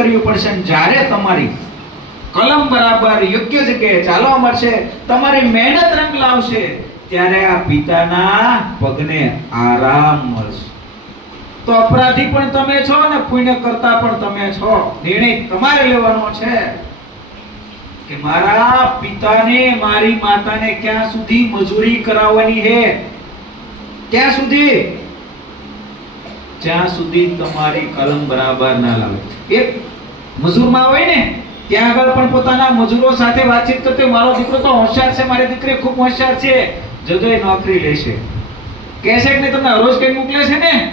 કરવી પડશે અને જ્યારે તમારી કલમ બરાબર યોગ્ય જગ્યાએ ચાલવા મળશે, તમારી મહેનત રંગ લાવશે, ત્યારે આ પિતાના પગને આરામ મળશે. તો અપરાધી પણ તમે છો ને પુણ્ય કરતા પણ તમે છો. નિર્ણય તમારે લેવાનો છે કે મારા પિતાને, મારી માતાને ક્યાં સુધી મજૂરી કરાવવાની છે? ક્યાં સુધી? જ્યાં સુધી તમારી કલમ બરાબર ના લાવે એક મજૂરમાં હોય ને, ત્યાં આગળ પણ પોતાના મજૂરો સાથે વાતચીત કરતો મારો દીકરો તો હોશિયાર છે, મારી દીકરી ખૂબ હોશિયાર છે. જજો એ નોકરી લેશે. કેસેટ કે તમને રોજ કઈ મોકલે છે ને?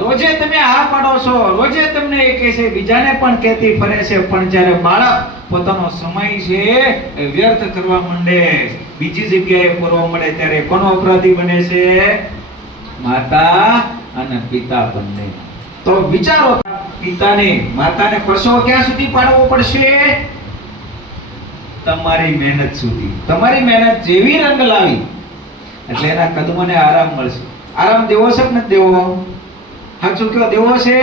રોજે તમે આ પાડો છો, રોજે તમને એ કહે છે, બીજાને પણ કહેતી ફરે છે, પણ જ્યારે બાળક પોતાનો સમય છે એ વ્યર્થ કરવા માંડે. બીજી જગ્યાએ ફરવા મળે ત્યારે કોનો અપરાધી બને છે? માતા અને પિતા બંને. તો વિચારો, પિતાને, માતાને પરસેવો ક્યાં સુધી પાડવો પડશે? તમારી મહેનત સુધી. તમારી મહેનત જેવી રંગ લાવી, એટલે એના કદમને આરામ મળશે. આરામ દેવો છે કે નથી દેવો? સાચું કયો, દેવો છે?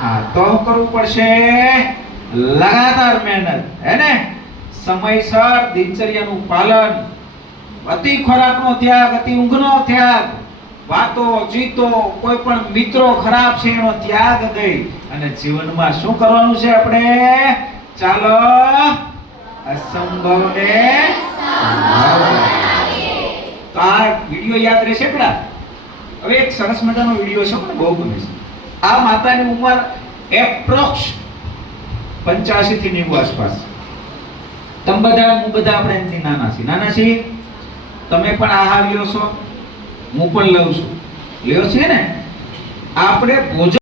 હા, તો કરવું પડશે? લગાતાર મહેનત, હે ને? સમયસર દિનચર્યાનું પાલન, અતિ ખોરાકનો ત્યાગ, અતિ ઊંઘનો ત્યાગ વાતો, જીતો કોઈ પણ મિત્રો ખરાબ છે, એનો ત્યાગ દઈ. અને જીવનમાં શું કરવાનું છે આપણે? ચાલો, અસંભવને તો આ વીડિયો યાદ રહેશે પેલા? હવે એક સરસ મજાનો વીડિયો છે, મને બહુ ગમે છે. આ માતાની ઉંમર એપ્રોક્સ પંચ્યાસી થી નેવું આસપાસ. તમે બધા, હું બધા આપણે નાના છીએ. નાના છીએ? તમે પણ આહાર લ્યો છો? હું પણ લઉં છું. લ્યો છે ને? આપણે ભોજન